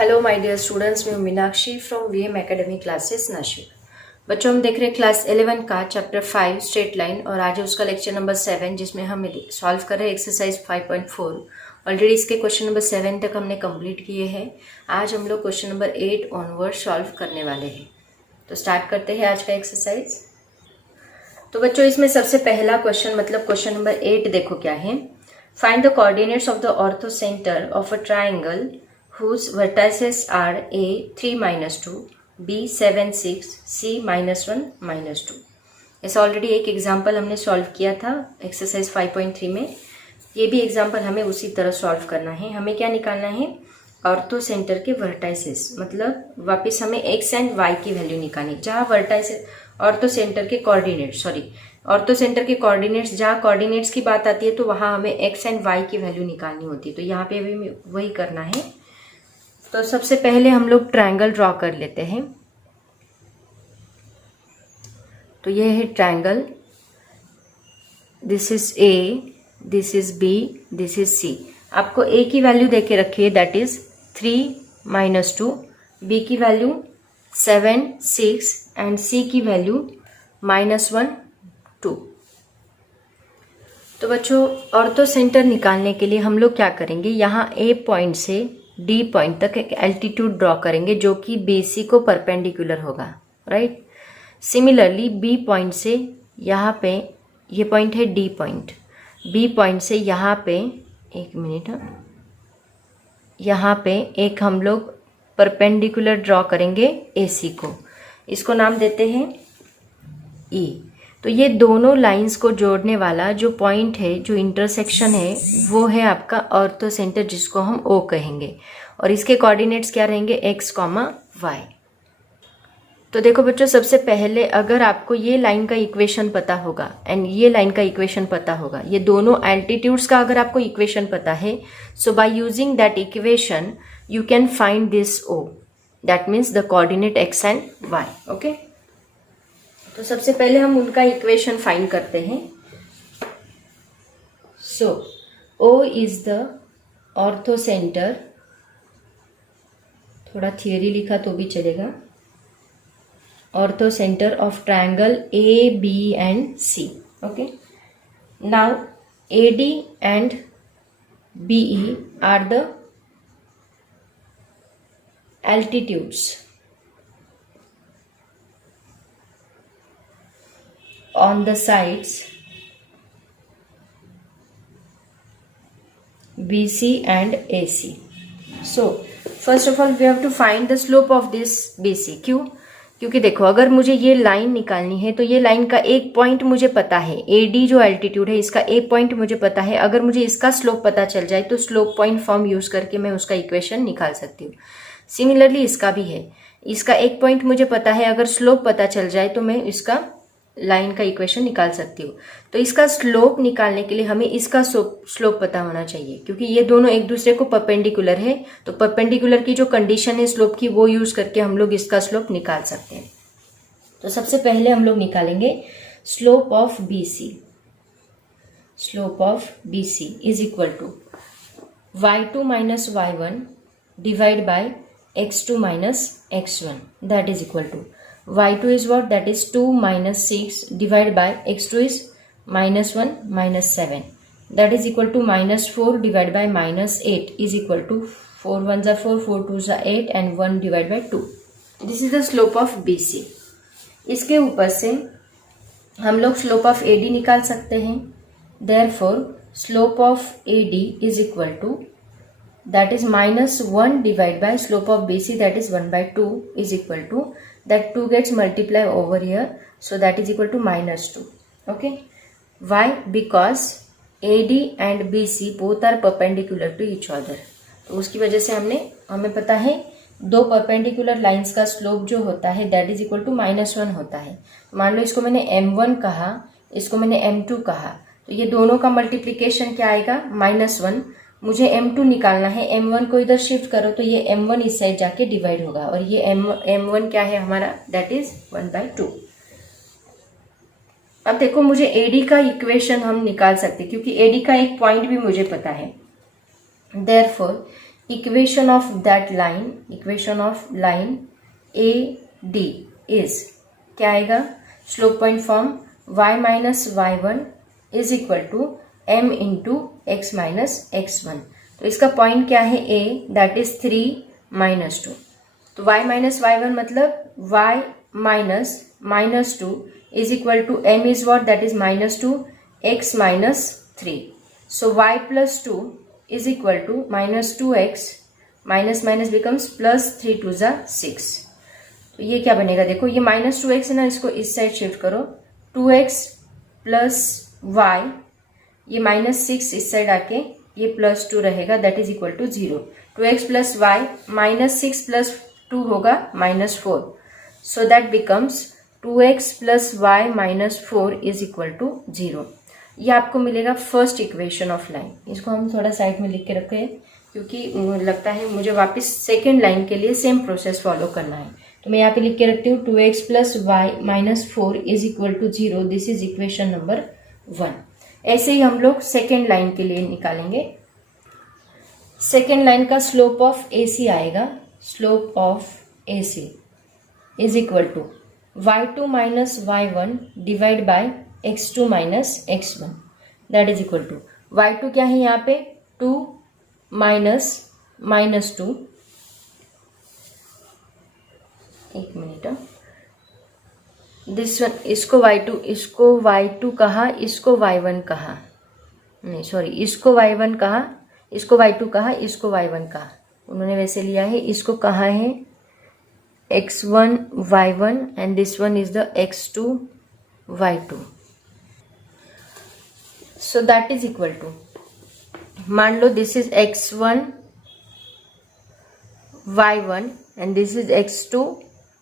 Hello my dear students, मैं Meenakshi from VM academy classes Nashik. बच्चों, हम देख रहे हैं क्लास 11 का चैप्टर 5 स्ट्रेट लाइन और आज है उसका लेक्चर नंबर 7 जिसमें हम सॉल्व कर रहे हैं एक्सरसाइज 5.4। ऑलरेडी इसके क्वेश्चन नंबर 7 तक हमने कंप्लीट किए हैं। आज हम लोग क्वेश्चन नंबर 8 ऑनवर्ड सॉल्व करने वाले हैं। तो स्टार्ट करते हैं आज का एक्सरसाइज। तो बच्चों, इसमें सबसे पहला क्वेश्चन मतलब क्वेश्चन नंबर 8 देखो क्या है। Find the coordinates of the orthocentre of a triangle whose vertices are A 3 minus 2, B 7 6, C minus 1 minus 2। ऐसा ऑलरेडी एक एग्जाम्पल हमने सॉल्व किया था एक्सरसाइज 5.3 में। ये भी एग्जाम्पल हमें उसी तरह सॉल्व करना है। हमें क्या निकालना है? ऑर्थो सेंटर के वर्टाइसेस, मतलब वापस हमें एक्स एंड वाई की वैल्यू निकालनी। जहाँ वर्टाइसेस ऑर्थो सेंटर के ऑर्थो सेंटर के कोऑर्डिनेट्स, जहाँ कोऑर्डिनेट्स की बात आती है तो वहाँ हमें एक्स एंड वाई की वैल्यू निकालनी होती है। तो यहाँ पे भी वही करना है। तो सबसे पहले हम लोग ट्रायंगल ड्रॉ कर लेते हैं। तो ये है triangle, this is A, this is B, this is C. आपको ए की वैल्यू दे के रखी है, दैट इज 3 minus 2, बी की वैल्यू 7 6 एंड सी की वैल्यू -1 2। तो बच्चों, ऑर्थो सेंटर निकालने के लिए हम लोग क्या करेंगे, यहाँ ए पॉइंट से डी पॉइंट तक एक एल्टीट्यूड ड्रॉ करेंगे जो कि बीसी को परपेंडिकुलर होगा, राइट। सिमिलरली बी पॉइंट से यहाँ पे, ये पॉइंट है डी पॉइंट, बी पॉइंट से यहाँ पे एक मिनट, यहाँ पे एक हम लोग परपेंडिकुलर ड्रॉ करेंगे एसी को। इसको नाम देते हैं ई। तो ये दोनों लाइंस को जोड़ने वाला जो पॉइंट है, जो इंटरसेक्शन है, वो है आपका ऑर्थो सेंटर, जिसको हम ओ कहेंगे। और इसके कोऑर्डिनेट्स क्या रहेंगे? X comma Y. तो देखो बच्चों, सबसे पहले अगर आपको ये लाइन का इक्वेशन पता होगा एंड ये लाइन का इक्वेशन पता होगा, ये दोनों एल्टीट्यूड्स का अगर आपको इक्वेशन पता है, so by using that equation you can find this O, that means the coordinate X and Y. Okay, तो सबसे पहले हम उनका इक्वेशन फाइंड करते हैं। So O is the orthocentre, थोड़ा थियरी लिखा तो भी चलेगा, orthocentre of triangle A B and C. Okay, now AD and BE are the altitudes on the sides BC and AC. So first of all we have to find the slope of this BC. क्यों? क्योंकि देखो, अगर मुझे ये line निकालनी है तो ये लाइन का एक पॉइंट मुझे पता है, AD जो एल्टीट्यूड है इसका एक पॉइंट मुझे पता है। अगर मुझे इसका स्लोप पता चल जाए तो स्लोप पॉइंट फॉर्म यूज करके मैं उसका इक्वेशन निकाल सकती हूँ। सिमिलरली इसका भी है, इसका एक पॉइंट मुझे पता है, अगर स्लोप पता चल जाए तो मैं इसका लाइन का इक्वेशन निकाल सकती हूँ। तो इसका स्लोप निकालने के लिए हमें इसका स्लोप पता होना चाहिए, क्योंकि ये दोनों एक दूसरे को परपेंडिकुलर है। तो परपेंडिकुलर की जो कंडीशन है स्लोप की, वो यूज करके हम लोग इसका स्लोप निकाल सकते हैं। तो सबसे पहले हम लोग निकालेंगे slope of BC। Slope of BC is equal to y2 minus y1 divide by x2 minus x1, that is equal to y2 is what? That is 2 minus 6 divided by x2 is -1 minus 7, that is equal to -4 divided by -8 is equal to 4 1s are 4, 4 2s are 8 and 1 divided by 2. This is the slope of BC. इसके ऊपर से हम लोग slope of AD निकाल सकते हैं। Therefore slope of AD is equal to, that is -1 divided by slope of BC, that is 1/2 is equal to, that 2 gets multiplied over here, so that is equal to -2. Okay, why? Because AD and BC both are perpendicular to each other. तो उसकी वजह से हमें पता है दो perpendicular lines का slope जो होता है दैट इज इक्वल टू -1 होता है। मान लो इसको मैंने M1 कहा, इसको मैंने M2 कहा, तो ये दोनों का मल्टीप्लीकेशन क्या आएगा? -1। मुझे M2 निकालना है, M1 को इधर शिफ्ट करो तो ये M1 इस साइड जाके डिवाइड होगा, और ये M1 क्या है हमारा? That is 1/2। अब देखो, मुझे AD का इक्वेशन हम निकाल सकते क्योंकि AD का एक पॉइंट भी मुझे पता है। Therefore equation of that line, equation of line A D is, क्या आएगा, slope point form y minus y one is equal to m into x minus x one. तो इसका पॉइंट क्या है a, दैट इज 3 माइनस 2। तो y minus y one मतलब y minus minus 2 is equal to m is what, that is minus 2 x minus 3। So y plus 2 is equal to minus 2x minus minus becomes plus 3 टू ज़ा 6। तो ये क्या बनेगा, देखो ये माइनस 2x है ना, इसको इस साइड शिफ्ट करो, 2x प्लस वाई, ये माइनस 6 इस साइड आके ये प्लस 2 रहेगा, that is equal to 0। 2x plus y minus 6 plus 2 होगा minus 4, so that becomes 2x plus y minus 4 is equal to 0। ये आपको मिलेगा फर्स्ट इक्वेशन ऑफ लाइन। इसको हम थोड़ा साइड में लिख के रखे हैं क्योंकि लगता है मुझे वापस सेकेंड लाइन के लिए सेम प्रोसेस फॉलो करना है। तो मैं यहाँ पे लिख के रखती हूँ 2x plus y minus 4 is equal to 0, this is equation number 1। ऐसे ही हम लोग सेकेंड लाइन के लिए निकालेंगे। सेकेंड लाइन का स्लोप ऑफ AC आएगा, slope of AC is equal to y2 minus y1 divide by x2 minus x1, that is equal to y2 क्या है यहाँ पे 2 माइनस माइनस 2, एक मिनट, दिस वन, इसको y2 कहा, इसको y1 कहा, नहीं सॉरी, इसको y1 कहा, इसको y2 कहा, इसको y1 कहा, उन्होंने वैसे लिया है। इसको कहा है x1 y1 and this one is the x2 y2। So that is equal to, मान लो this is x1 y1 and this is x2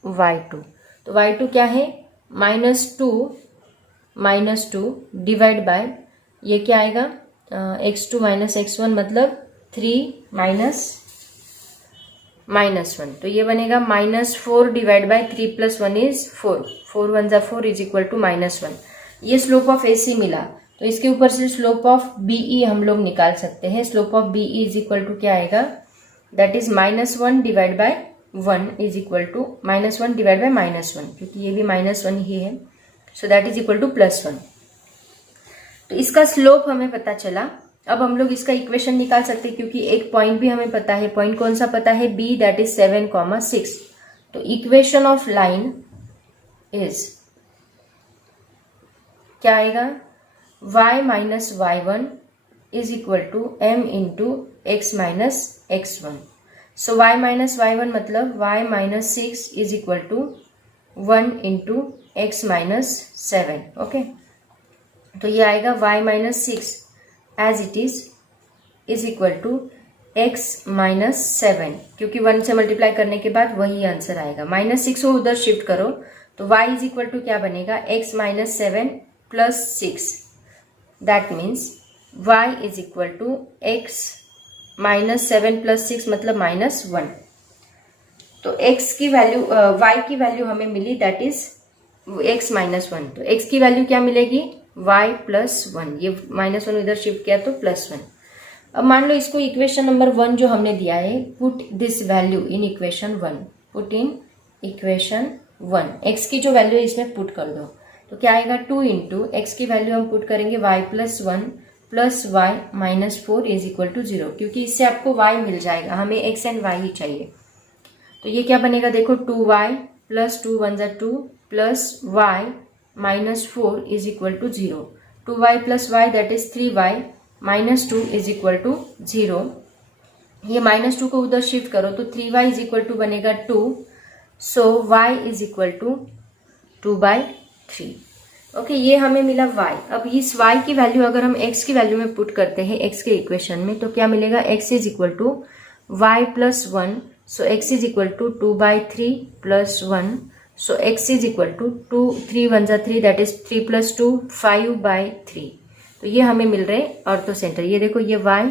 y2। तो y2 क्या है -2 डिवाइड बाय, ये क्या आएगा x2 माइनस x1 मतलब 3 माइनस 1, तो ये बनेगा -4 डिवाइड बाय 3 प्लस 1 इज 4, 4 1 जा 4 इज इक्वल टू -1। ये स्लोप ऑफ AC मिला, तो इसके ऊपर से स्लोप ऑफ BE हम लोग निकाल सकते हैं। Slope of BE is equal to क्या आएगा, that is -1 divide by 1 is equal to -1 divide by -1, क्योंकि ये भी -1 ही है, so that is equal to +1। तो इसका स्लोप हमें पता चला। अब हम लोग इसका इक्वेशन निकाल सकते हैं क्योंकि एक पॉइंट भी हमें पता है। पॉइंट कौन सा पता है, B, दैट इज 7,6। तो इक्वेशन ऑफ लाइन इज क्या आएगा, y minus y1 is equal to m into x minus x1। So y minus y1 मतलब y minus 6 is equal to 1 into x minus 7। Okay, तो ये आएगा y minus 6 as it is equal to x minus 7, क्योंकि 1 से multiply करने के बाद वही आंसर आएगा। -6 को उधर शिफ्ट करो तो y इज इक्वल टू क्या बनेगा, x minus 7 plus 6, that means y is equal to x minus 7 plus 6 मतलब -1। तो x की वैल्यू y की वैल्यू हमें मिली, दैट इज x माइनस 1। तो x की वैल्यू क्या मिलेगी, y प्लस 1, ये -1 इधर शिफ्ट किया तो +1। अब मान लो इसको इक्वेशन नंबर 1 जो हमने दिया है, put this value in equation 1, put in equation 1, x की जो वैल्यू है इसमें पुट कर दो। तो क्या आएगा, 2 इंटू एक्स की वैल्यू हम पुट करेंगे y plus 1 plus y minus 4 is equal to 0, क्योंकि इससे आपको y मिल जाएगा, हमें x एंड y ही चाहिए। तो ये क्या बनेगा, देखो 2y प्लस 2 1 जा 2 plus y minus 4 is equal to 0। 2y plus y that is 3y minus 2 is equal to 0। ये -2 को उधर शिफ्ट करो तो 3y इज इक्वल टू बनेगा 2, so y is equal to 2/3। Okay, ये हमें मिला y। अब इस y की वैल्यू अगर हम x की वैल्यू में पुट करते हैं x के इक्वेशन में, तो क्या मिलेगा, x is equal to y plus 1, so x is equal to 2/3 plus 1, so x is equal to 3 1 जा 3 दैट इज 3 प्लस 2 5/3। तो ये हमें मिल रहे ऑर्थो सेंटर। ये देखो, ये y,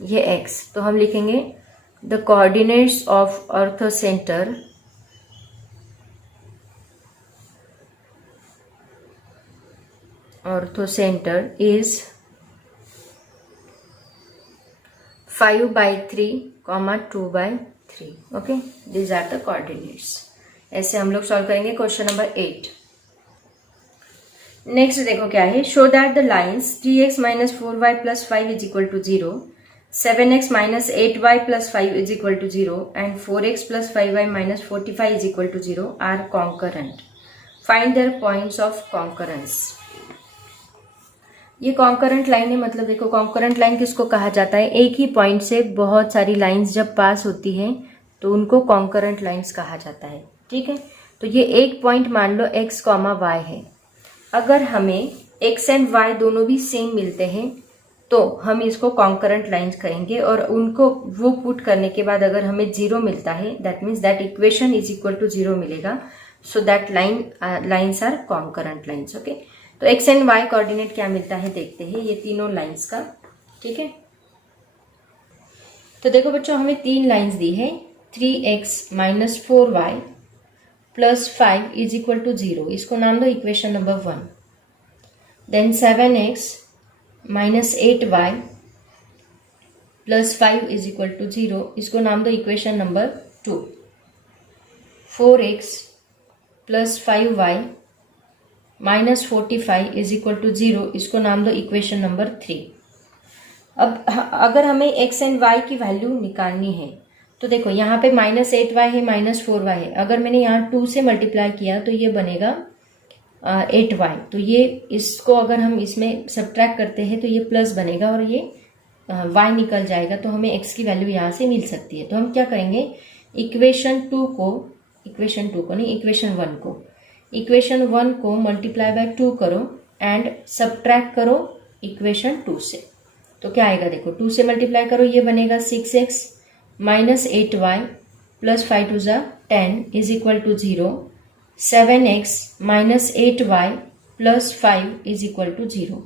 ये x, तो हम लिखेंगे the coordinates of orthocentre is 5/3 2/3. Okay, these are the coordinates. ऐसे हम लोग सॉल्व करेंगे क्वेश्चन नंबर 8. नेक्स्ट देखो क्या है. Show that the lines 3x minus 4y plus 5 is equal to 0, 7x minus 8y plus 5 is equal to 0 and 4x plus 5y minus 45 is equal to 0 are concurrent. Find their points of concurrence. ये concurrent line है, मतलब देखो concurrent line किसको कहा जाता है. एक ही point से बहुत सारी लाइंस जब पास होती हैं तो उनको कॉन्करेंट लाइंस कहा जाता है. ठीक है, तो ये एक पॉइंट मान लो x, y है. अगर हमें x एंड y दोनों भी सेम मिलते हैं तो हम इसको कॉन्करेंट लाइंस कहेंगे. और उनको वो पुट करने के बाद अगर हमें 0 मिलता है, that means that equation is equal to 0 मिलेगा. So that lines are concurrent lines. Okay, तो x एंड y कोऑर्डिनेट क्या मिलता है देखते हैं ये तीनों लाइंस का. ठीक है, तो देखो बच्चों हमें 3 लाइंस दी है. 3x minus 4y plus 5 is equal to 0, इसको नाम दो equation number 1. Then 7x minus 8y plus 5 is equal to 0, इसको नाम दो equation number 2. 4x plus 5y minus 45 is equal to 0, इसको नाम दो इक्वेशन नंबर 3. अब अगर हमें x एंड y की वैल्यू निकालनी है तो देखो यहाँ पे माइनस 8y है, माइनस 4y है. अगर मैंने यहाँ 2 से मल्टीप्लाई किया तो ये बनेगा 8y. तो ये इसको अगर हम इसमें सब्ट्रैक्ट करते हैं तो ये प्लस बनेगा और ये y निकल जाएगा. तो हमें x की वैल्यू यहाँ से मिल सकती है. तो हम क्या करेंगे, इक्वेशन 1 को मल्टीप्लाई बाय 2 करो एंड सब्ट्रैक्ट करो इक्वेशन 2 से. तो क्या आएगा देखो, 2 से मल्टीप्लाई करो, ये बनेगा 6x माइनस 8y प्लस 5 टू ज़ा 10 is equal to 0. 7x minus 8y plus 5 is equal to 0.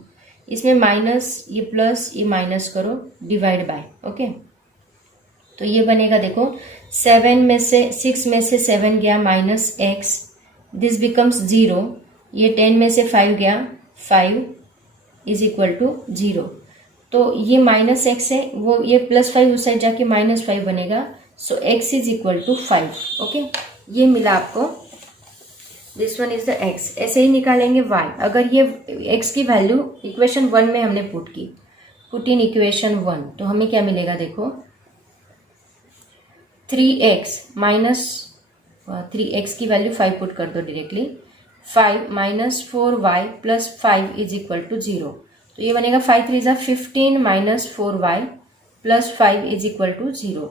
इसमें माइनस, ये प्लस, ये माइनस करो, डिवाइड बाय. ओके, तो ये बनेगा देखो 6 में से 7 गया माइनस x, दिस बिकम्स 0. ये 10 में से 5 गया 5 इज इक्वल टू 0. तो ये माइनस x है, वो ये प्लस 5 उस साइड जाके माइनस 5 बनेगा. So x is equal to 5. Okay, ये मिला आपको. This one is the x. ऐसे ही निकालेंगे y. अगर ये x की वैल्यू इक्वेशन 1 में हमने पुट की, पुट इन इक्वेशन 1, तो हमें क्या मिलेगा देखो, 3x माइनस 3x की वैल्यू 5 पुट कर दो directly. 5 minus 4y plus 5 is equal to 0. तो ये बनेगा 5 3 ज़ा 15 minus 4y plus 5 is equal to 0.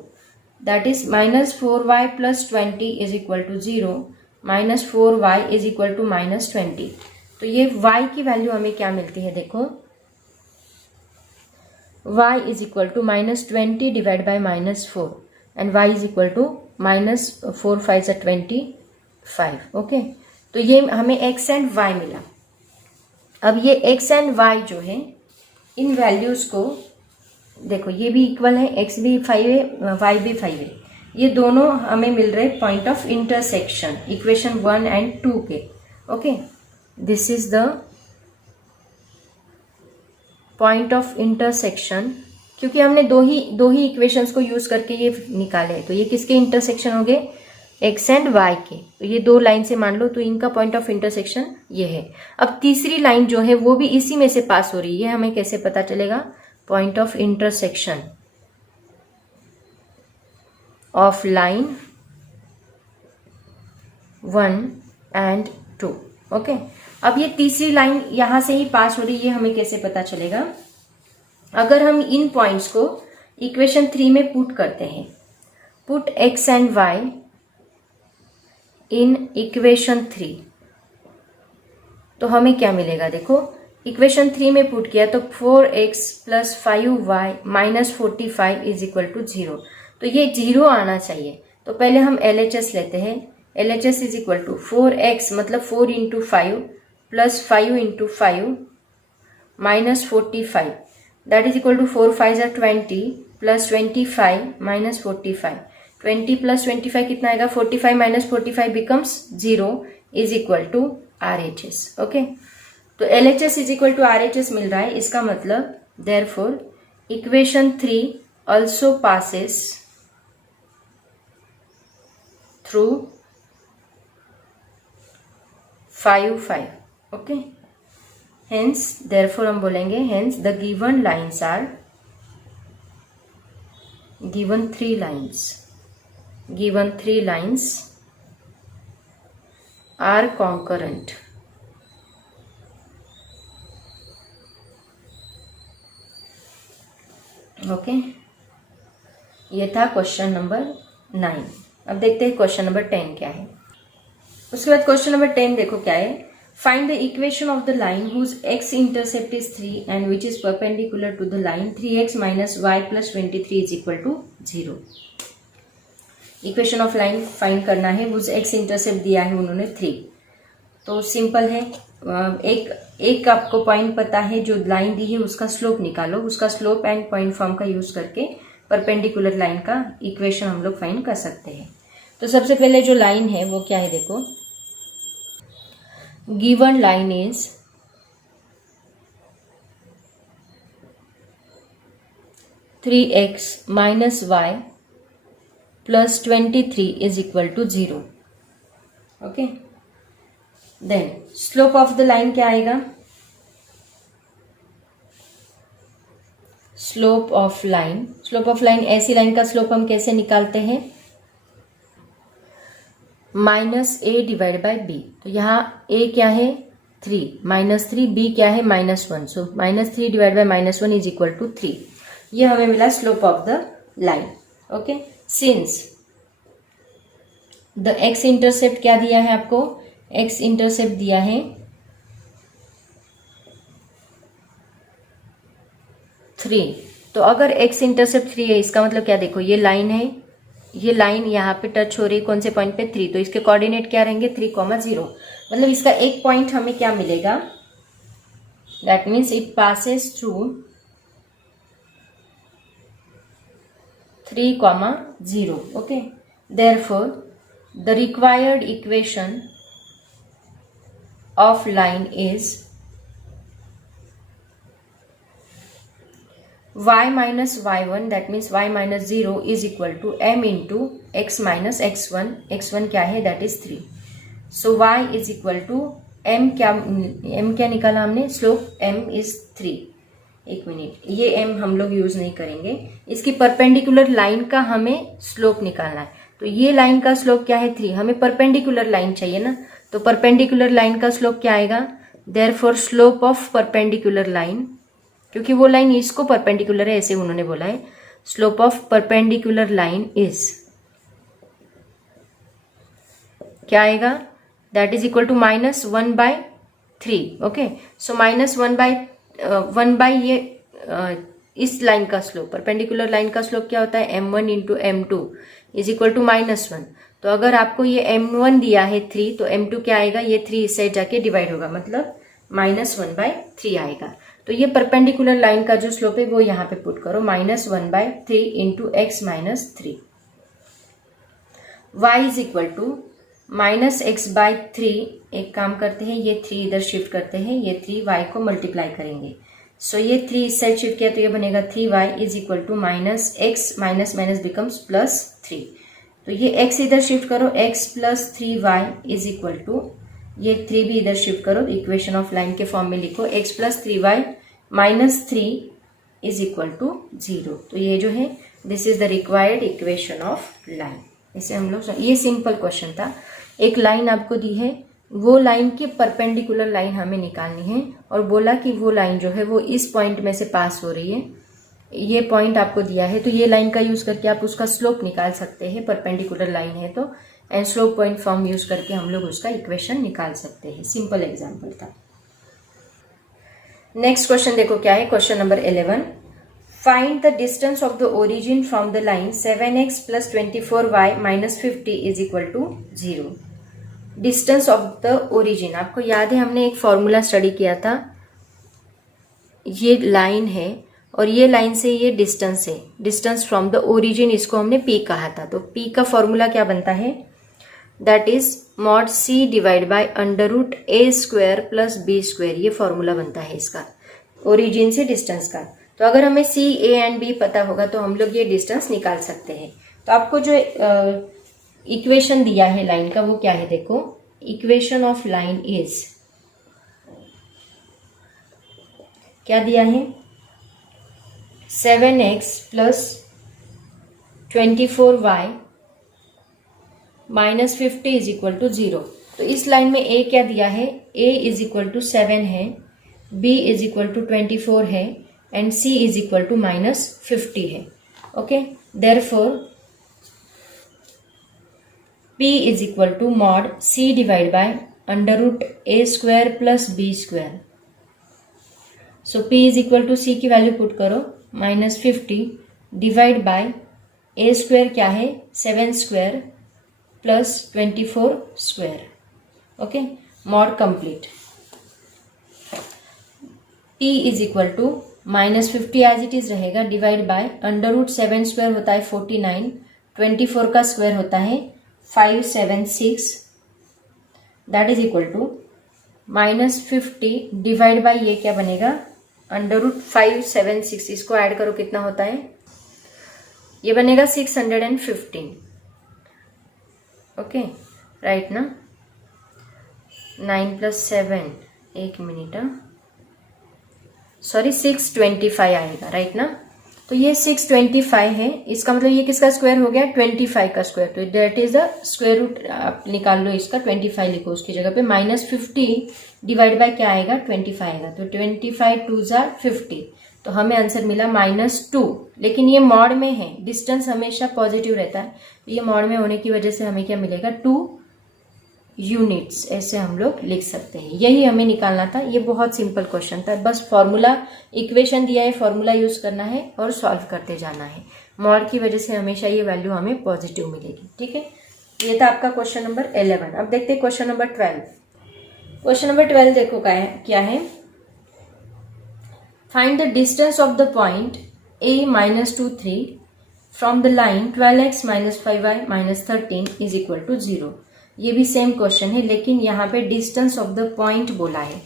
That is minus 4y plus 20 is equal to 0. Minus 4y is equal to minus 20. तो ये y की वैल्यू हमें क्या मिलती है देखो, y is equal to minus 20 divide by minus 4 and y is equal to minus 4 5 ज़ा 25. Okay, तो ये हमें x एंड y मिला. अब ये x एंड y जो है, इन वैल्यूज को देखो, ये भी इक्वल है, x भी 5 है, y भी 5 है. ये दोनों हमें मिल रहे point of intersection equation 1 and 2 के. Okay, this is the point of intersection. क्योंकि हमने दो ही इक्वेशंस को यूज करके ये निकाले, तो ये किसके इंटरसेक्शन हो गए, x एंड y के. तो ये 2 लाइन से मान लो, तो इनका पॉइंट ऑफ इंटरसेक्शन ये है. अब तीसरी लाइन जो है वो भी इसी में से पास हो रही है, हमें कैसे पता चलेगा, point of intersection of line 1 and 2. Okay, अब ये तीसरी लाइन यहां से ही पास हो रही है, हमें कैसे पता चलेगा, अगर हम इन पॉइंट्स को इक्वेशन 3 में पुट करते हैं, put x and y in equation 3, तो हमें क्या मिलेगा देखो, इक्वेशन 3 में पुट किया तो 4x plus 5y minus 45 is equal to 0. तो ये 0 आना चाहिए. तो पहले हम LHS लेते हैं. LHS is equal to 4x मतलब 4 into 5 plus 5 into 5 minus 45, that is equal to 4 5 ज़ा 20 प्लस 25 माइनस 45. 20 प्लस 25 कितना आएगा, 45 minus 45 becomes 0 is equal to RHS. Okay, तो LHS is equal to RHS मिल रहा है. इसका मतलब therefore equation 3 also passes through 5 5. Okay, hence therefore हम बोलेंगे hence the given lines are given three lines are concurrent. ओके, ये था क्वेश्चन नंबर 9. अब देखते हैं क्वेश्चन नंबर 10 क्या है. उसके बाद क्वेश्चन नंबर 10 देखो क्या है. Find the equation of the line whose x intercept is 3 and which is perpendicular to the line 3x minus y plus 23 is equal to 0. Equation of line find करना है. Whose x intercept दिया है उन्होंने 3. तो simple है. एक आपको point पता है, जो लाइन दी है उसका स्लोप निकालो. उसका स्लोप एंड पॉइंट फॉर्म का यूज करके परपेंडिकुलर लाइन का इक्वेशन हम लोग फाइंड कर सकते हैं. तो सबसे पहले जो लाइन है वो क्या है देखो. Given line is three x minus y plus 23 is equal to 0. Okay, then slope of the line क्या आएगा. स्लोप ऑफ लाइन ऐसी लाइन का स्लोप हम कैसे निकालते हैं. Minus A divide by B. तो यहाँ ए क्या है 3, -3, बी क्या है -1. So -3 divide by -1 is equal to 3. ये हमें मिला slope of the line. Okay, since the x intercept क्या दिया है आपको. एक्स इंटरसेप्ट दिया है 3. तो अगर एक्स इंटरसेप्ट 3 है, इसका मतलब क्या देखो, ये लाइन है, ये लाइन यहाँ पे टच हो रही है कौन से पॉइंट पे 3. तो इसके कोऑर्डिनेट क्या रहेंगे 3, 0. मतलब इसका एक पॉइंट हमें क्या मिलेगा. That means it passes through 3, 0. Okay, therefore the required equation of line is y minus y1, that means y minus 0 is equal to m into x minus x1. x1 क्या है, that is 3. so y is equal to m क्या निकाला हमने. Slope m is 3. एक minute, ये m हम लोग use नहीं करेंगे. इसकी परपेंडिकुलर लाइन का हमें स्लोप निकालना है. तो ये लाइन का स्लोप क्या है 3. हमें परपेंडिकुलर लाइन चाहिए ना. तो परपेंडिकुलर लाइन का स्लोप क्या आएगा. Therefore slope of perpendicular line, क्योंकि वो लाइन इसको परपेंडिकुलर है ऐसे उन्होंने बोला है. Slope of perpendicular line is क्या आएगा. That is equal to -1/3. Okay, so -1 by ये इस लाइन का स्लोप, परपेंडिकुलर लाइन का स्लोप क्या होता है m1 into m2 is equal to -1. तो अगर आपको ये m1 दिया है 3, तो m2 क्या आएगा, ये 3 इस साइड जाके डिवाइड होगा, मतलब -1/3 आएगा. तो ये परपेंडिकुलर लाइन का जो स्लोप है वो यहाँ पे पुट करो. -1/3 into x minus 3. y is equal to -x/3. एक काम करते हैं, ये 3 इधर शिफ्ट करते हैं, ये 3 y को मल्टीप्लाई करेंगे. सो ये 3 इस साइड शिफ्ट किया तो ये बनेगा 3y is equal to -x minus minus becomes +3. तो ये x इधर शिफ्ट करो, x plus 3y is equal to, ये 3 भी इधर शिफ्ट करो, इक्वेशन ऑफ लाइन के फॉर्म में लिखो, x plus 3y minus 3 is equal to 0. तो ये जो है this is the required equation of line. इसे हम लोग, ये सिंपल क्वेश्चन था. एक लाइन आपको दी है, वो लाइन की परपेंडिकुलर लाइन हमें निकालनी है, और बोला कि वो लाइन जो है वो इस पॉइंट में से पास हो रही है. ये पॉइंट आपको दिया है, तो ये लाइन का यूज करके आप उसका स्लोप निकाल सकते हैं. परपेंडिकुलर लाइन है तो, and slope point form use करके हम लोग उसका इक्वेशन निकाल सकते हैं. सिंपल एग्जांपल था. नेक्स्ट क्वेश्चन देखो क्या है. Question number 11. Find the distance of the origin from the line 7x plus 24y minus 50 is equal to 0. Distance of the origin, आपको याद है हमने एक फॉर्मूला स्टडी किया था. ये लाइन है और ये लाइन से ये डिस्टेंस है, डिस्टेंस फ्रॉम द ओरिजिन, इसको हमने p कहा था. तो p का फॉर्मूला क्या बनता है, that is mod c divide bye √a² plus b². ये फॉर्मूला बनता है इसका, ओरिजिन से डिस्टेंस का. तो अगर हमें c, a एंड b पता होगा तो हम लोग ये डिस्टेंस निकाल सकते हैं. तो आपको जो इक्वेशन दिया है लाइन का, वो क्या है देखो, इक्वेशन ऑफ लाइन इज, क्या दिया है, 7x plus 24y minus 50 is equal to 0। तो इस लाइन में a क्या दिया है, a इज इक्वल टू 7 है, b इज इक्वल टू 24 है and c is equal to minus 50 है। Okay, therefore p is equal to mod c divide by under root a square plus b square. So p is equal to c की value put करो, minus 50 divide by a square क्या है, 7 square plus 24 square. Okay, mod complete. p is equal to minus 50 as it is रहेगा, divide by under root 7 square होता है 49, 24 का square होता है 576, that is equal to minus 50 divide by ये क्या बनेगा, अंडर रूट 576। इसको ऐड करो कितना होता है, ये बनेगा 615। ओके, राइट ना, 9 प्लस 7, एक मिनट, सॉरी 625 आएगा, राइट ना। तो ये 625 है, इसका मतलब ये किसका स्क्वायर हो गया, 25 का स्क्वायर। तो that is the square root, आप निकाल लो इसका, 25 लिखो उसकी जगह पे, माइनस 50 डिवाइड बाय क्या आएगा, 25 आएगा। तो 25 2 जार 50, तो हमें आंसर मिला -2। लेकिन ये मॉड में है, डिस्टेंस हमेशा पॉजिटिव रहता है, तो ये मॉड में होने की वजह से हमें क्या मिलेगा, 2 यूनिट्स, ऐसे हम लोग लिख सकते हैं। यही हमें निकालना था, ये बहुत सिंपल क्वेश्चन था, बस फॉर्मूला, इक्वेशन दिया है, फॉर्मूला यूज करना है और सॉल्व करते जाना है। मॉड की वजह से हमेशा ये वैल्यू हमें पॉजिटिव मिलेगी। ठीक है, ये था आपका क्वेश्चन नंबर 11। अब देखते हैं क्वेश्चन नंबर 12। क्वेश्चन नंबर 12 देखो क्या है, find the distance of the point a -2 3 from the line 12x - 5y - 13 is equal to 0। ये भी सेम क्वेश्चन है, लेकिन यहाँ पे डिस्टेंस ऑफ द पॉइंट बोला है।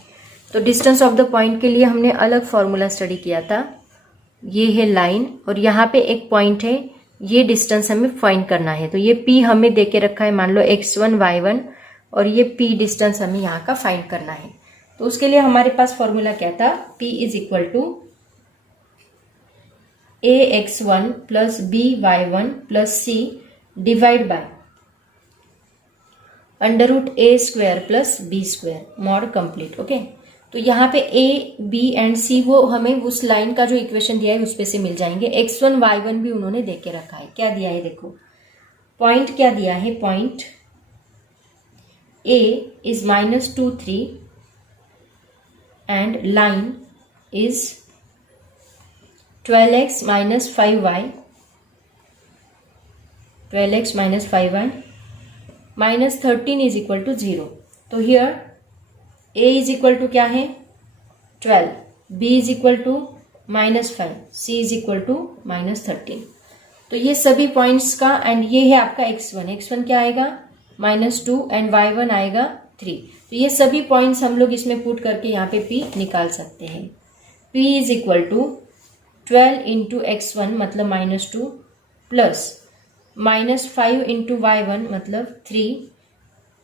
तो डिस्टेंस ऑफ द पॉइंट के लिए हमने अलग फॉर्मूला स्टडी किया था। ये है लाइन और यहाँ पे एक पॉइंट है, ये डिस्टेंस हमें फाइंड करना है। तो ये p हमें दे के रखा है, मान लो x1 y1, और ये p डिस्टेंस हमें यहाँ का फाइंड करना है। तो उसके लिए हमारे पास फॉर्मूला क्या था, p is equal to ax1 plus by1 plus c divide by under root a square plus b square, mod complete. Okay, तो यहाँ पे a b एंड c वो हमें उस लाइन का जो इक्वेशन दिया है उस पे से मिल जाएंगे। x1 y1 भी उन्होंने दे के रखा है। क्या दिया है देखो, पॉइंट क्या दिया है, point a is -2 3 and line is 12x minus 5y, 12x minus 5y minus 13 is equal to 0. तो here a is equal to क्या है, 12, b is equal to -5, c is equal to -13। तो ये सभी पॉइंट्स का, एंड ये है आपका x1 क्या आएगा, -2 एंड y1 आएगा 3। तो ये सभी पॉइंट्स हम लोग इसमें पुट करके यहाँ पे p निकाल सकते हैं। p is equal to 12 into x1 मतलब -2 प्लस -5 इंटू y1 मतलब 3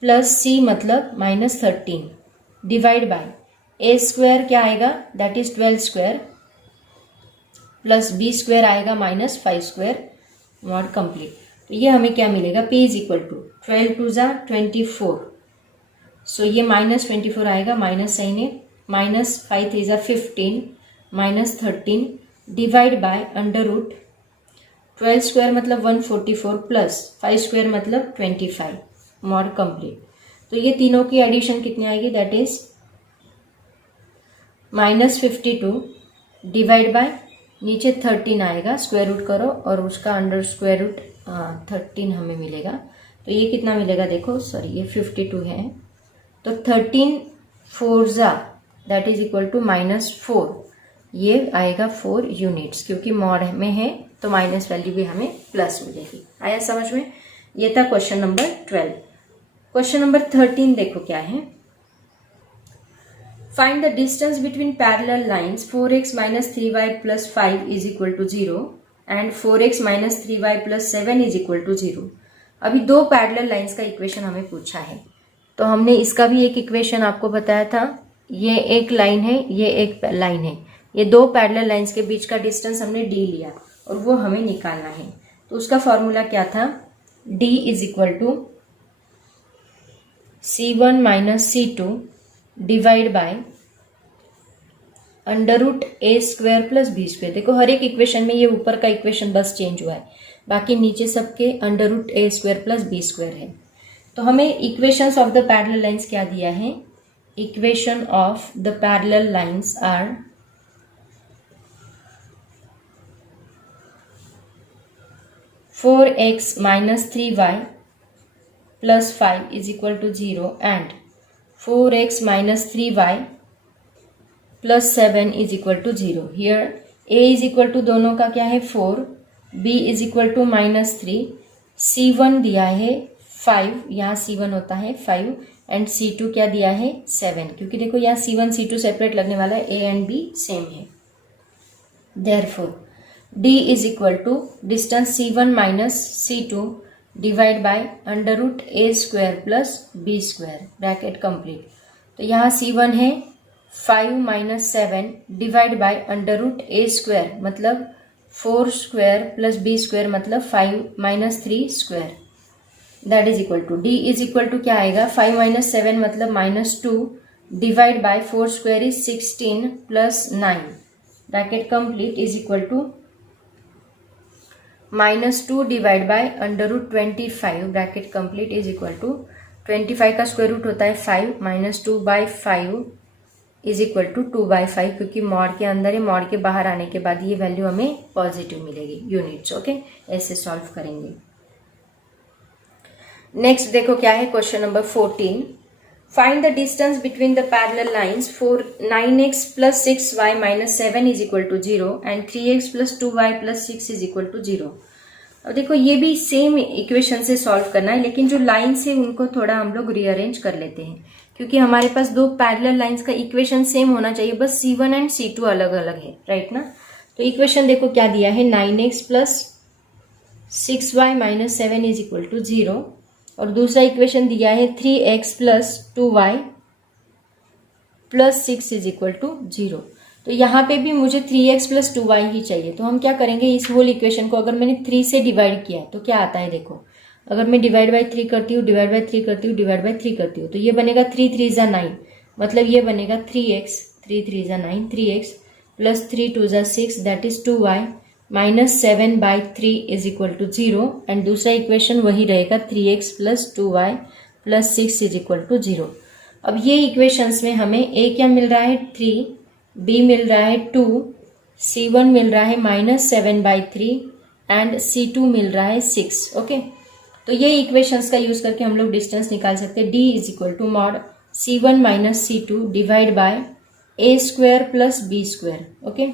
प्लस c मतलब -13 डिवाइड बाय a स्क्वायर क्या आएगा, that is 12 square plus b square आएगा -5 स्क्वायर, मॉड कंप्लीट। तो ये हमें क्या मिलेगा, p इज इक्वल टू 12 2 जार 24, सो ये -24 आएगा, माइनस साइन है, -5 3 जार 15 -13 divide by under root 12 square मतलब 144 प्लस 5 स्क्वायर मतलब 25, मॉड कंप्लीट। तो ये तीनों की एडिशन कितनी आएगी, दैट इज -52 डिवाइड बाय नीचे 13 आएगा, स्क्वायर रूट करो और उसका अंडर स्क्वायर रूट 13 हमें मिलेगा। तो ये कितना मिलेगा देखो, सॉरी ये 52 है, तो 13 4 ज़ा दैट इज इक्वल टू -4, ये आएगा 4 यूनिट्स, क्योंकि मॉड में है तो माइनस वैल्यू भी हमें प्लस मिलेगी। आया समझ में, ये था क्वेश्चन नंबर 12। क्वेश्चन नंबर 13 देखो क्या है, find the distance between parallel lines 4x - 3y + 5 is equal to 0 and 4x - 3y + 7 is equal to 0। अभी दो पैरेलल लाइंस का इक्वेशन हमें पूछा है, तो हमने इसका भी एक इक्वेशन आपको बताया था। ये एक लाइन है, ये एक लाइन है, ये दो पैरेलल लाइंस के बीच का डिस्टेंस हमने d लिया और वो हमें निकालना है। तो उसका फॉर्मूला क्या था, d is equal to c1 minus c2 divide by under root a square plus b square. देखो हर एक इक्वेशन में ये ऊपर का इक्वेशन बस चेंज हुआ है, बाकी नीचे सबके under root a square plus b square है। तो हमें equations of the parallel lines क्या दिया है, equation of the parallel lines are four x minus 3y plus 5 is equal to 0 and 4x minus 3y plus 7 is equal to 0। Here a is equal to दोनों का क्या है 4, b is equal to minus 3, c1 दिया है 5, यहाँ c1 होता है 5 and c2 क्या दिया है 7, क्योंकि देखो यहाँ c1 c2 सेपरेट लगने वाला है, a एंड b सेम है। Therefore d is equal to distance c1 minus c2 divide by under root a square plus b square, bracket complete. तो यहाँ c1 है 5 minus 7 divide by under root a square मतलब 4 square plus b square मतलब 5 minus 3 square, that is equal to d is equal to क्या आएगा 5 minus 7 मतलब minus 2 divide bye 4 square is 16 plus 9, bracket complete is equal to minus 2 divide by under root 25, bracket complete is equal to 25 का square root होता है 5 minus 2 by 5 is equal to 2 by 5, क्योंकि mod के अंदर है, mod के बाहर आने के बाद ये वैल्यू हमें पॉजिटिव मिलेगी यूनिट्स। ओके, ऐसे सॉल्व करेंगे। नेक्स्ट देखो क्या है, question number 14, find the distance between the parallel lines for 9x plus 6y minus 7 is equal to 0 and 3x plus 2y plus 6 is equal to 0। अब देखो ये भी सेम इक्वेशन से सॉल्व करना है, लेकिन जो लाइन्स है उनको थोड़ा हम लोग रीअरेंज कर लेते हैं, क्योंकि हमारे पास दो पैरेलल लाइंस का इक्वेशन सेम होना चाहिए, बस c1 एंड c2 अलग अलग है, राइट ना। तो इक्वेशन देखो क्या दिया है, 9x plus 6y minus 7 is equal to 0, और दूसरा इक्वेशन दिया है 3x plus 2y plus 6 is equal to 0। तो यहाँ पे भी मुझे 3x प्लस 2y ही चाहिए, तो हम क्या करेंगे, इस होल इक्वेशन को अगर मैंने 3 से डिवाइड किया तो क्या आता है, देखो अगर मैं डिवाइड बाय 3 करती हूँ, डिवाइड बाय 3 करती हूँ, डिवाइड बाय 3 करती हूँ, तो ये बनेगा 3 3 जा 9, मतलब ये बनेगा 3x, 3 3 जा 9, 3x प्लस 3 2 जा 6 that is 2y minus 7 by 3 is equal to 0, and दूसरा इक्वेशन वही रहेगा 3x plus 2y plus 6 is equal to 0। अब ये इक्वेशंस में हमें a क्या मिल रहा है 3, b मिल रहा है 2, c1 मिल रहा है माइनस 7 बाई 3 एंड c2 मिल रहा है 6। ओके, तो ये इक्वेशंस का यूज करके हम लोग डिस्टेंस निकाल सकते हैं, d is equal to mod c1 minus c2 divide by a square plus b square. Okay,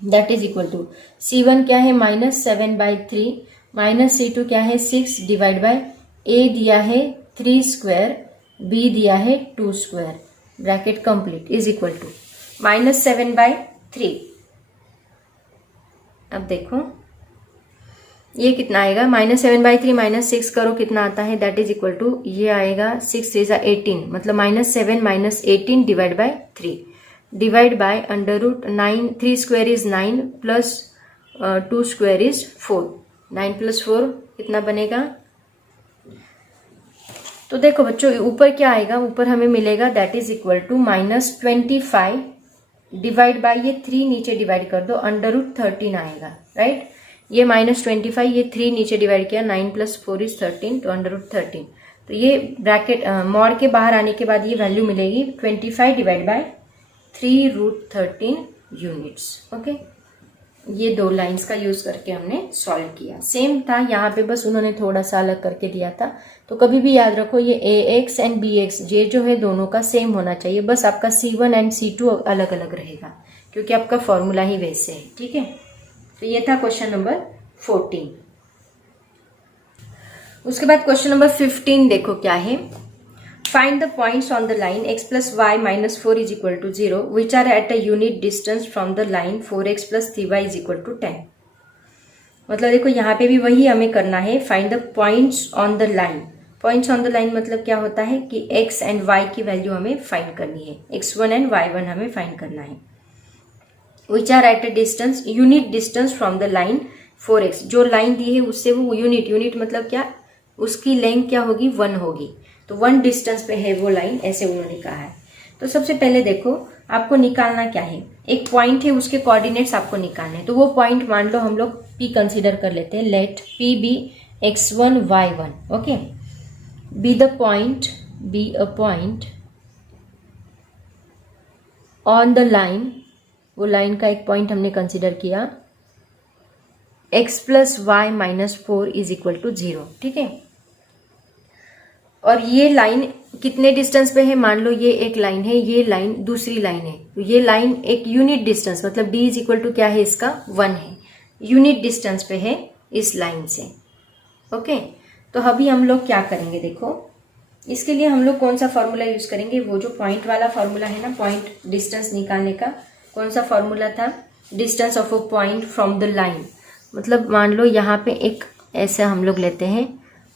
that is equal to c1 क्या है माइनस 7 बाई 3 माइनस c2 क्या है 6 डिवाइड बाय a दिया है 3 स्क्वायर, b दिया है 2 square, bracket complete is equal to minus 7 by 3। अब देखो ये कितना आएगा, माइनस 7 बाई 3 माइनस 6 करो कितना आता है, दैट इज इक्वल टू ये आएगा 6 3 18, मतलब minus 7 minus 18 divide by 3 divide by under root 9, 3 square is 9 plus 2 square is 4, 9 plus 4 कितना बनेगा। तो देखो बच्चों ऊपर क्या आएगा, ऊपर हमें मिलेगा that is equal to minus 25 divide by ये 3 नीचे डिवाइड कर दो, अंडर रूट 13 आएगा, राइट। ये माइनस 25, ये 3 नीचे डिवाइड किया, 9 प्लस 4 इज 13, तो अंडर रूट 13। तो ये ब्रैकेट मॉड के बाहर आने के बाद ये वैल्यू मिलेगी 25 divide by 3 root 13 units. Okay, ये दो लाइंस का यूज करके हमने सॉल्व किया, सेम था यहाँ पे, बस उन्होंने थोड़ा सा अलग करके दिया था। तो कभी भी याद रखो ये ax एंड bx ये जो है दोनों का सेम होना चाहिए, बस आपका c1 एंड c2 अलग अलग रहेगा, क्योंकि आपका फॉर्मूला ही वैसे है, ठीक है। तो ये था क्वेश्चन नंबर 14। उसके बाद क्वेश्चन नंबर 15 देखो क्या है, find the points on the line x plus y minus 4 is equal to 0 which are at a unit distance from the line 4x plus 3y is equal to 10। मतलब देखो यहाँ पे भी वही हमें करना है, find the points on the line. Points on the line मतलब क्या होता है कि x एंड y की वैल्यू हमें फाइंड करनी है, x1 एंड y1 हमें फाइंड करना है। Which are at a distance, unit distance from the line 4x, जो लाइन दी है उससे वो यूनिट मतलब क्या, उसकी लेंथ क्या होगी 1 होगी, तो 1 डिस्टेंस पे है वो लाइन, ऐसे उन्होंने कहा है। तो सबसे पहले देखो आपको निकालना क्या है, एक पॉइंट है उसके कोऑर्डिनेट्स आपको निकालने हैं। तो वो पॉइंट मान लो हम लोग P कंसीडर कर लेते हैं, let P be x1 y1, okay, be a point on the line, वो लाइन का एक पॉइंट हमने कंसीडर किया, x plus y minus 4 is equal to 0, ठीक है। और ये लाइन कितने डिस्टेंस पे है, मान लो ये एक लाइन है, ये लाइन दूसरी लाइन है, तो ये लाइन एक यूनिट डिस्टेंस मतलब d इज इक्वल टू क्या है इसका 1 है, यूनिट डिस्टेंस पे है इस लाइन से, ओके। तो अभी हम लोग क्या करेंगे, देखो इसके लिए हम लोग कौन सा फॉर्मूला यूज करेंगे, वो जो पॉइंट वाला फॉर्मूला है ना, पॉइंट डिस्टेंस निकालने का, कौन सा फॉर्मूला था, distance of a point from the line. मतलब मान लो यहाँ पे एक ऐसा हम लोग लेते हैं,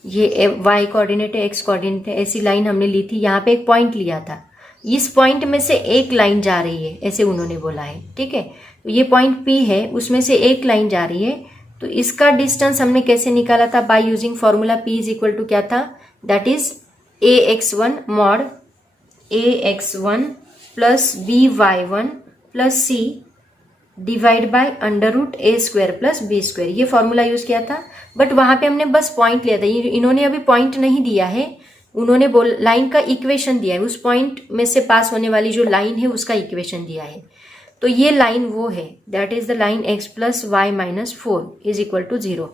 ये y कोऑर्डिनेट है, x कोऑर्डिनेट है, ऐसी लाइन हमने ली थी, यहाँ पे एक पॉइंट लिया था, इस पॉइंट में से एक लाइन जा रही है, ऐसे उन्होंने बोला है, ठीक है। तो ये पॉइंट P है, उसमें से एक लाइन जा रही है, तो इसका डिस्टेंस हमने कैसे निकाला था, by using formula P is equal to क्या था, that is ax1 mod ax1 plus by1 plus c divide by under root a square plus b square, ये फॉर्मूला यूज किया था। बट वहां पे हमने बस पॉइंट लिया था, इन्होंने अभी पॉइंट नहीं दिया है, उन्होंने लाइन का इक्वेशन दिया है, उस पॉइंट में से पास होने वाली जो लाइन है उसका इक्वेशन दिया है। तो ये लाइन वो है, that is the line x plus y minus 4 is equal to 0।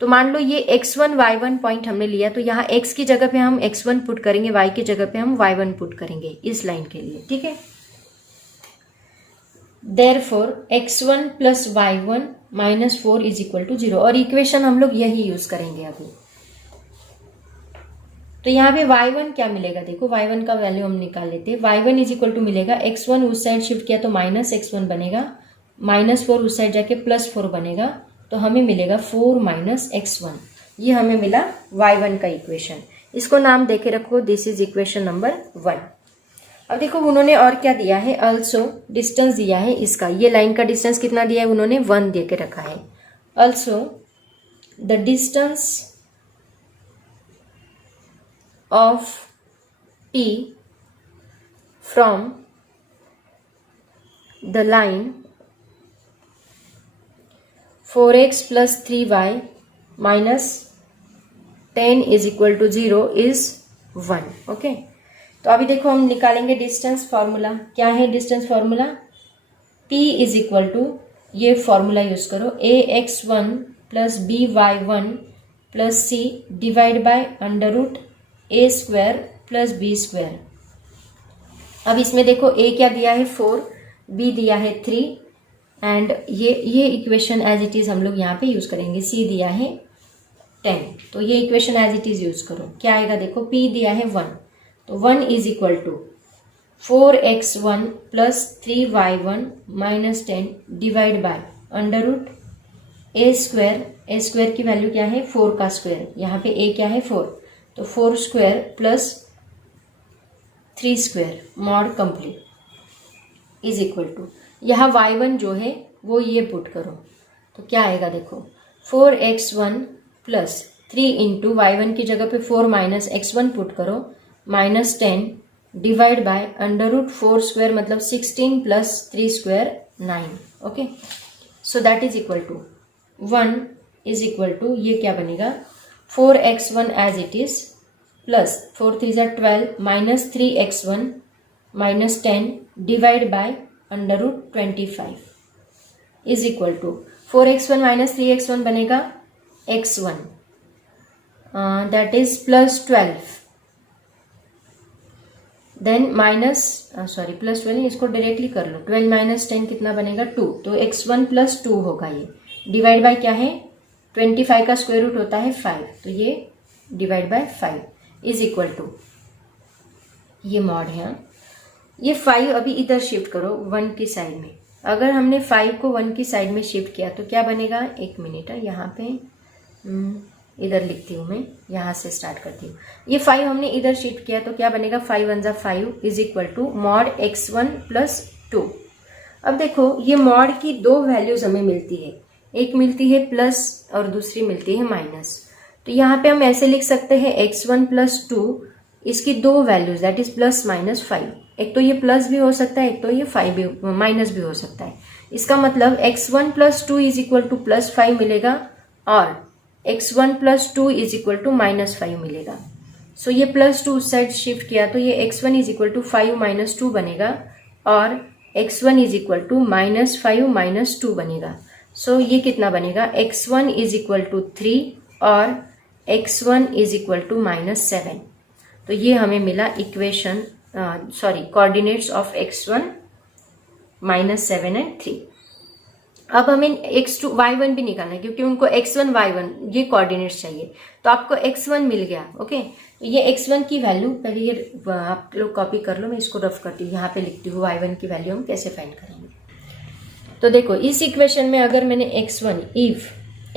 तो मान लो ये x1 y1 पॉइंट हमने लिया, तो यहाँ x की जगह पे हम x1 पुट करेंगे, y की जगह पे हम y1 पुट करेंगे इस लाइन के लिए, ठीक है। Therefore x1 plus y1 minus 4 is equal to 0, और इक्वेशन हम लोग यही यूज करेंगे अभी। तो यहाँ पे y1 क्या मिलेगा, देखो y1 का वैल्यू हम निकाल लेते हैं, y1 इज इक्वल टू मिलेगा, x1 उस साइड शिफ्ट किया तो माइनस x1 बनेगा, माइनस 4 उस साइड जाके प्लस 4 बनेगा, तो हमें मिलेगा 4 माइनस x1, ये हमें मिला y1 का इक्वेशन। इसको नाम देके रखो, दिस इज इक्वेशन नंबर 1। अब देखो उन्होंने और क्या दिया है, अल्सो डिस्टेंस दिया है इसका, ये लाइन का डिस्टेंस कितना दिया है उन्होंने 1 दे के रखा है। Also the distance of P from the line 4x plus 3y minus 10 is equal to 0 is 1, okay. तो अभी देखो हम निकालेंगे डिस्टेंस फॉर्मूला, क्या है distance formula, P is equal to, ये फॉर्मूला यूज करो, ax1 plus by1 plus c divide by under root a square plus b square. अब इसमें देखो a क्या दिया है 4, b दिया है 3, एंड ये इक्वेशन एज इट इज हम लोग यहाँ पे यूज करेंगे, c दिया है 10, तो ये equation as it is use करो, क्या आएगा देखो, p दिया है 1, तो 1 is equal to 4x1 plus 3y1 minus 10 divide by under root a square की वैल्यू क्या है 4 का स्क्वायर, यहाँ पे a क्या है 4, तो 4 square plus 3 square mod complete is equal to, यहाँ y1 जो है वो ये पुट करो, तो क्या आएगा देखो 4x1 प्लस 3 इंटू y1 की जगह पे 4 माइनस x1 पुट करो, minus 10 divide by under root 4 square मतलब 16 plus 3 square 9, okay. So that is equal to 1 is equal to, ये क्या बनेगा 4x1 as it is plus 4 3 ज़ा 12 minus 3x1 minus 10 divide by under root 25 is equal to 4x1 minus 3x1 बनेगा x1, that is plus 12, then minus sorry plus 12, इसको directly कर लो, 12 minus 10 कितना बनेगा 2, तो x1 प्लस 2 होगा, ये डिवाइड बाय क्या है 25 का स्क्वायर रूट होता है 5, तो ये divide by 5 is equal to, ये मॉड है, ये 5 अभी इधर शिफ्ट करो 1 की साइड में, अगर हमने 5 को 1 की साइड में शिफ्ट किया तो क्या बनेगा, 1 मिनट है यहाँ पे, इधर लिखती हूँ मैं, यहाँ से स्टार्ट करती हूँ। ये 5 हमने इधर शिफ्ट किया तो क्या बनेगा, 5 1 जा 5 is equal to mod x1 plus 2। अब देखो ये मॉड की दो वैल्यूज हमें मिलती है, एक मिलती है प्लस और दूसरी मिलती है माइनस। तो यहाँ पे हम ऐसे लिख सकते हैं x1 प्लस 2, इसकी दो values that is plus minus 5। एक तो ये प्लस भी हो सकता है, एक तो ये 5 भी माइनस भी हो सकता है। इसका मतलब x1 plus 2 is equal to plus 5 मिलेगा और x1 plus 2 is equal to minus 5 मिलेगा। सो ये प्लस 2 साइड शिफ्ट किया तो ये x1 is equal to 5 minus 2 बनेगा और x1 is equal to minus 5 minus 2 बनेगा। सो ये कितना बनेगा, x1 इज इक्वल टू 3 और x1 is equal to minus 7। तो ये हमें मिला equation coordinates of x1 minus 7 and 3। अब हमें x2 y1 भी निकालना है क्योंकि उनको x1 y1 ये कोऑर्डिनेट्स चाहिए। तो आपको x1 मिल गया, ओके। ये x1 की वैल्यू पहले ये आप लोग कॉपी कर लो, मैं इसको रफ करती हूँ, यहाँ पे लिखती हूँ y1 की वैल्यू हम कैसे फाइंड करेंगे। तो देखो इस इक्वेशन में अगर मैंने x1 if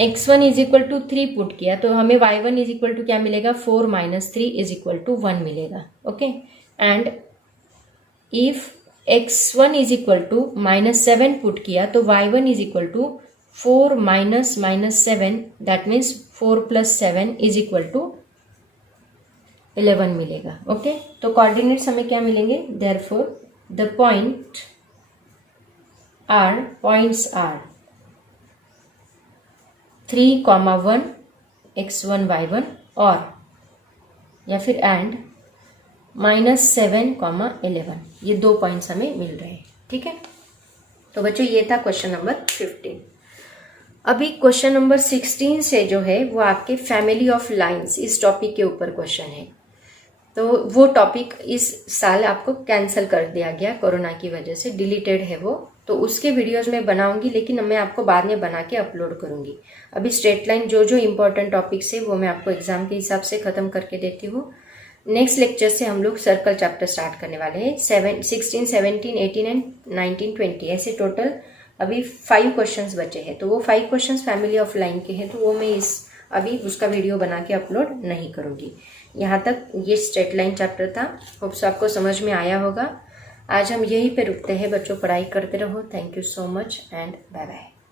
x1 is equal to 3 put किया तो हमें y1 इज इक्वल टू क्या मिलेगा, 4 माइनस 3 इज इक्वल टू 1 मिलेगा, okay. And if x1 is equal to minus 7 put किया तो y1 is equal to 4 minus minus 7 that means 4 plus 7 is equal to 11 मिलेगा, okay. तो कोऑर्डिनेट्स हमें क्या मिलेंगे, therefore the points are 3,1 x1 y1 और या फिर एंड -7,11 ये दो पॉइंट्स हमें मिल रहे हैं, ठीक है। तो बच्चों ये था क्वेश्चन नंबर 15। अभी क्वेश्चन नंबर 16 से जो है वो आपके फैमिली ऑफ लाइंस इस टॉपिक के ऊपर क्वेश्चन है। तो वो टॉपिक इस साल आपको कैंसिल कर दिया गया कोरोना की वजह से, डिलीटेड है वो। तो उसके वीडियोस मैं बनाऊंगी लेकिन मैं आपको बाद में बना के अपलोड करूंगी। अभी स्ट्रेट लाइन जो जो इम्पोर्टेंट टॉपिक्स है वो मैं आपको एग्जाम के हिसाब से खत्म करके देती हूँ। नेक्स्ट लेक्चर से हम लोग सर्कल चैप्टर स्टार्ट करने वाले हैं। 16, 17, 18 एंड 19, 20 ऐसे टोटल अभी 5 क्वेश्चंस बचे हैं। तो वो 5 क्वेश्चंस फैमिली ऑफ लाइन के हैं, तो वो मैं अभी उसका वीडियो बना के अपलोड नहीं करूंगी। यहाँ तक ये स्ट्रेट लाइन चैप्टर था, होप्स आपको समझ में आया होगा। आज हम यहीं पे रुकते हैं बच्चों, पढ़ाई करते रहो। Thank you so much and bye bye.